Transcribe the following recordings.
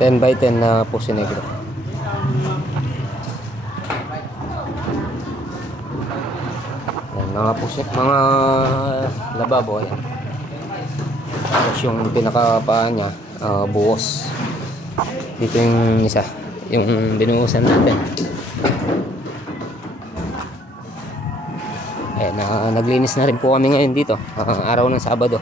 10x10 na Puso Negro. Ayan, mga lababo. Ayan. Tapos yung pinakapaa niya, buhos. Dito yung isa, yung binuhusan natin. Ayan, naglinis na rin po kami ngayon dito, araw ng Sabado.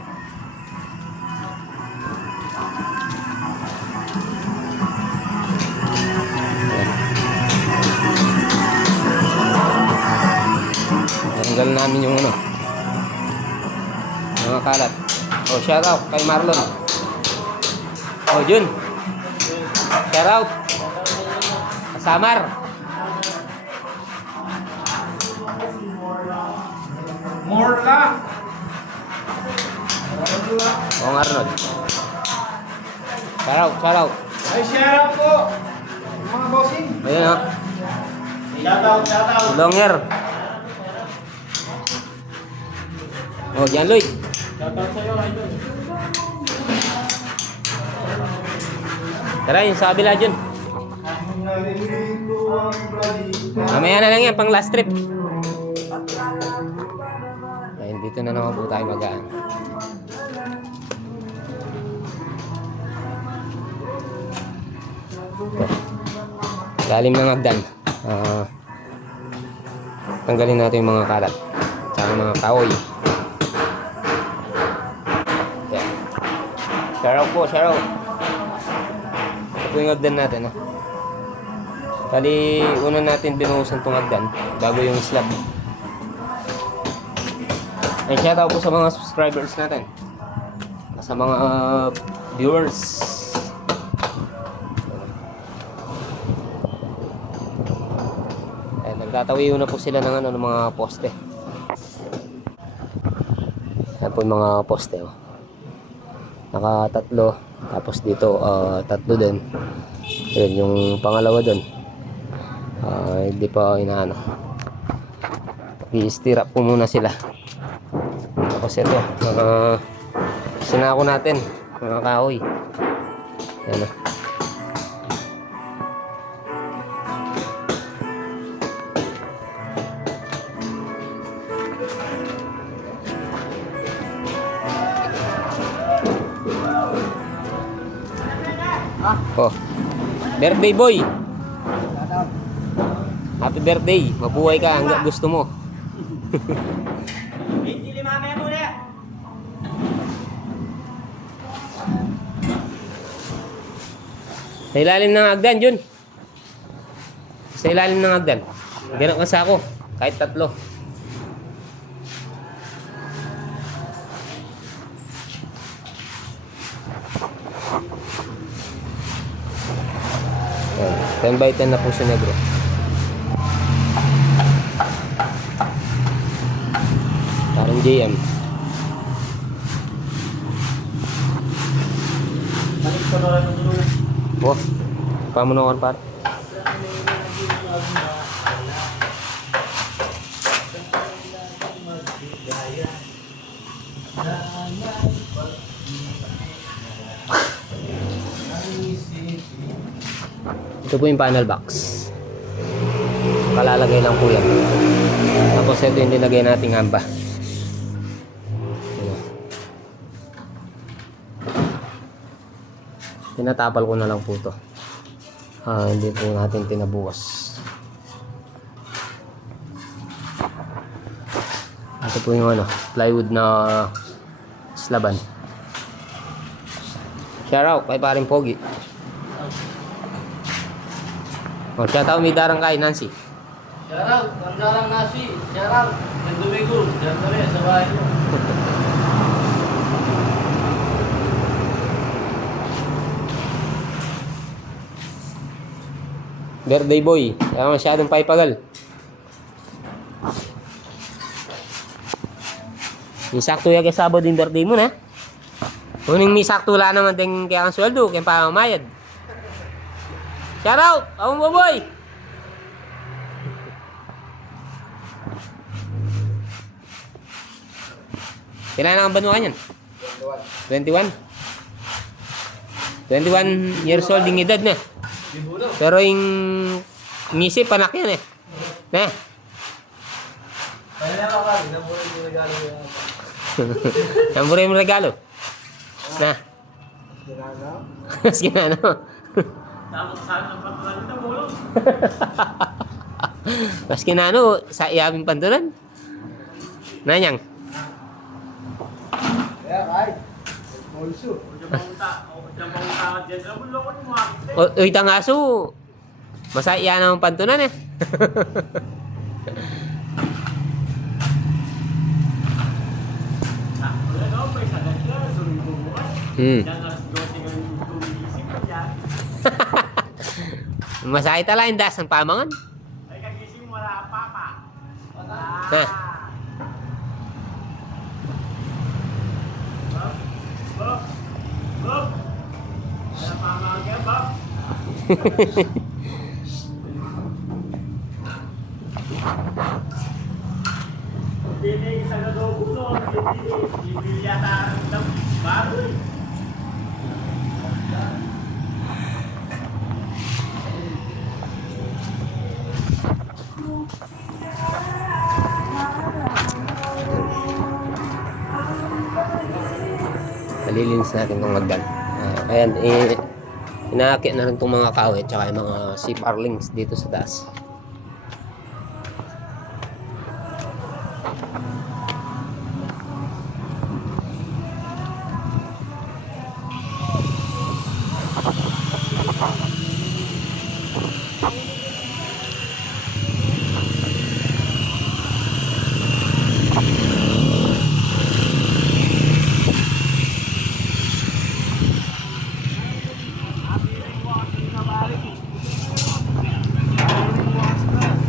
Tanggal namin yung mga kalat. Oh, shout out kay Marlon. Oh, Jun. Shout out. Samar. Morla. Oh, Arnold. Shout out. Ay, share out po. Mga bossing. Ayan o. Shout out. Longer. Oh, Jan Lloyd. Shout out sa'yo, idol. Tara, yung sa kabila dyan. Mamaya na lang yan, pang last trip. Ayun, dito na naman po tayo magaan. Lalim ng hagdan. Tanggalin natin yung mga kalat. Tsaka mga kahoy. Yan. Share po, share out. Ito po yung hagdan natin. Kali, una natin binuhusan itong hagdan bago yung slab. Ay, shout out po sa mga subscribers natin. Sa mga viewers. Ay, nagtatawiho na po sila ng ng mga poste. Yan po yung mga poste. Oh. Naka-tatlo. Tapos dito, tatlo din. Yun, yung pangalawa dun. Hindi pa inaano. I-stir up po muna sila. Tapos ito, sinako natin, mga kahoy. Yan o. Oh, birthday boy. Happy birthday. Mabuhay ka hanggang gusto mo. Sa ilalim ng hagdan, Jun. Sa ilalim ng hagdan. Ganun ka sa ako. Kahit tatlo. Ayan. 10x10 na Puso Negro. Parang JM. Oh, pamunuan par. Ito po yung panel box. Kalalagay lang po yan. Tapos ito yung nilagay nating hamba. Tinatapal ko na lang po ito. Hindi po natin tinabukas. Ito po yung plywood na slaban. Shout out kay paring Pogi. Shout out may darang kay Nancy. Shout out, darang nasi. Shout out, Domingo. Diyan kami sa bahay mo. Birthday boy. Kaya masyadong paipagal. Yung sakto yung Sabado yung birthday mo na. Kuning may sakto lang naman din kaya kang sweldo. Kaya pamamayad. Shout out! Awang boboy! Kailan ang banwa niyan? 21. 21? 21 years old yung edad na. Pero yung ngisi, panak yan eh. Na. Kaya na ka, nabuhay yung regalo yan. Nambura yung regalo. Na. Mas ginano. Tapos saan ang patulan na mulong? Mas ginano, sa iyabing pantulan. Nanyang. Kaya kahit. Also. Uy, tangaso. Masaya naman pantunan eh. Hmm. Masaya tala yung das ng pamangan. Ay, kagising mo wala ang papa. Ha. Bob? Bob? Bob? Wala pamangan ka, Bob? Hindi isa na daw ulo. Hindi yata ang baroy. Malilinis natin itong magdan. Ayan, inaakit na rin itong mga kahoy at saka yung mga siparlings dito sa taas.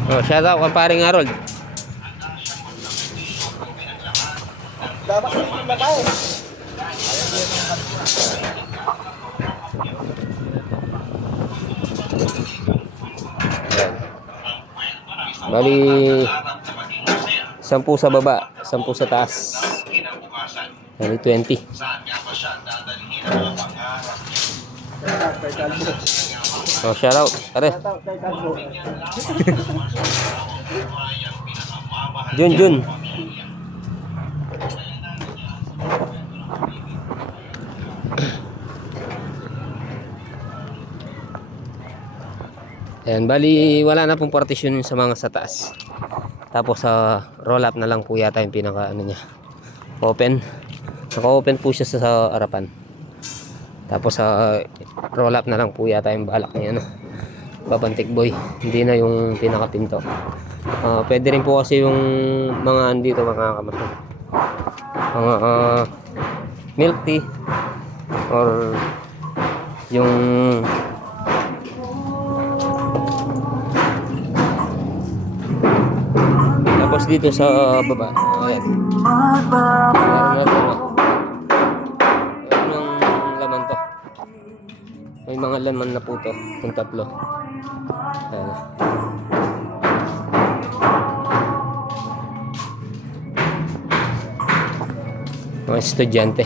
Oh, shout out kay paring Harold. Dapat hindi na tayo. Ayan. Bali 10 sa baba, 10 sa taas. Bali 20. Oh, shout out. Are. Jun. Ayan, bali wala na pong partition sa mga sa taas. Tapos sa roll up na lang po yata yung pinaka ano niya. Open. Naka-open po siya sa harapan. Tapos sa roll up na lang po yata yung balak niya, no? Babantik boy, hindi na yung pinakapinto. Pwede rin po kasi yung mga andito mga kamasyon, mga milk tea or yung tapos dito sa baba. Ayan. Meron ng laman to. May mga laman na po to. Itong tatlo. Ayan. Mga estudyante.